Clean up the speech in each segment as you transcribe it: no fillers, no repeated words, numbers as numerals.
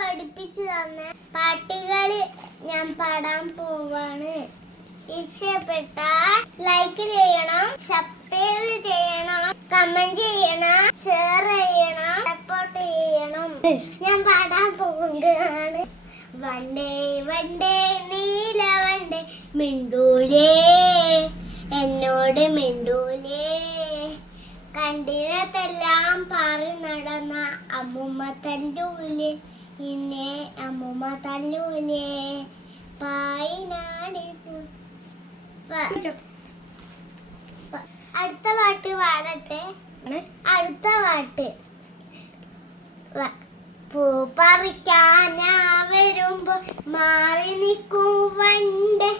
പഠിപ്പിച്ചു തന്ന പാട്ടുകള് ഞാൻ പാടാൻ പോവാണ്. ഇഷ്ടപ്പെട്ടാൽ ലൈക്ക് ചെയ്യണം, സബ്സ്ക്രൈബ് ചെയ്യണം, കമന്റ് ചെയ്യണം, ഷെയർ ചെയ്യണം, സപ്പോർട്ട് ചെയ്യണം. ഞാൻ പാടാൻ പോകുകയാണ്. വണ്ടേ വണ്ടേ നീല വണ്ടേ മിണ്ടൂലേ, എന്നോട് മിണ്ടൂലേ, കണ്ടിടത്തെല്ലാം പാറി നടന്ന അമ്മുമ്മ തല്ലൂലേ, ഇന്നെ അമ്മുമ്മ തല്ലൂലേ, പായിനാടി. അടുത്ത പാട്ട് പാടട്ടെ. അടുത്ത പാട്ട് പൂ പറിക്കാനാ വരുമ്പോ മാറി നിൽക്കൂ വണ്ട്,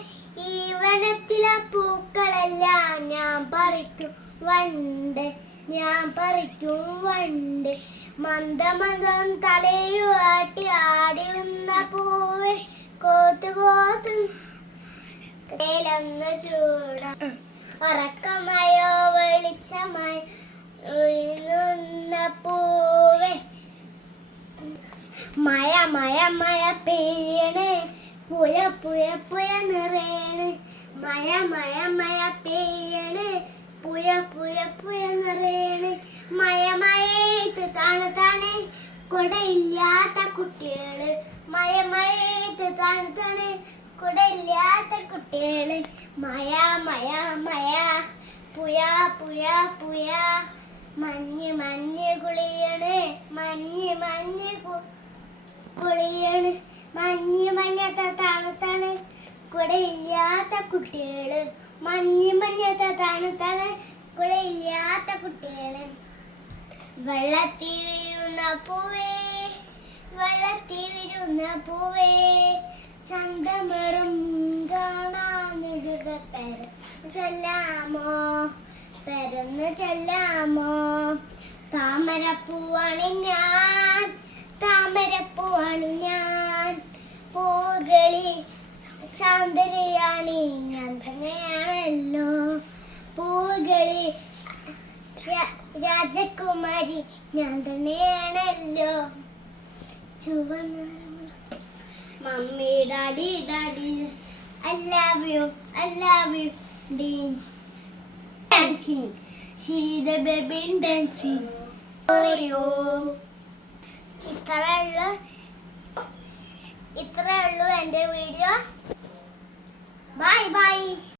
ഈ വനത്തിലെ പൂക്കളെല്ലാം ഞാൻ പറിക്കും വണ്ട്, ഞാൻ പറിക്കും വണ്ട്. മന്ദമന്ദം തലയുവാട്ടി ആടിയുന്ന പൂവ് കോത്തു കോത്തു തേലൊന്ന് ചൂടാ, ഉറക്കമായോ വെളിച്ചമായി ഉയരുന്ന പൂവേ, മഴ മഴ മഴ പെയ്യണ്, പുയ പുയ പുയ നിറയണ്, മഴ മഴ മഴ പെയ്യണ്, പുയ പുയ പുയ നിറയണ്. മഴ മഴയത്ത് താണ കുടയില്ലാത്ത കുട്ടികള്, മഴ മഴയത്ത് താണ കുടയില്ലാത്ത കുട്ടികള്, മഴ മഴ മഴ പുയ പുയ പുയ, മഞ്ഞ് മഞ്ഞ് കുളിയണ്, മഞ്ഞ് മഞ്ഞ് കുളിയണ്, മഞ്ഞ് മഞ്ഞത്തെ തണുത്താണ് കുടയില്ലാത്ത കുട്ടികള്, മഞ്ഞ് മഞ്ഞത്തെ തണുത്താണ് കുടയില്ലാത്ത കുട്ടികള്. വെള്ളത്തിൽ വീഴുന്ന പൂവേ, വെള്ളത്തിൽ വീഴുന്ന പൂവേ, ചന്തമറും കാണാനുക ചൊല്ലാമോ, പെരന്ന് ചൊല്ലാമോ. താമരപ്പൂവാണ് ഞാൻ, താമരപ്പൂവാണ് ഞാൻ, പൂകളി സൗന്ദര്യാണ് ഞാൻ തന്നെയാണല്ലോ, പൂകളി രാജകുമാരി ഞാൻ തന്നെയാണല്ലോ. ചുവന്ന mummy daddy daddy I love you, I love you. Dancing, see the baby dancing for you. ഇത്രേ ഉള്ളൂ എൻ്റെ വീഡിയോ. Bye bye.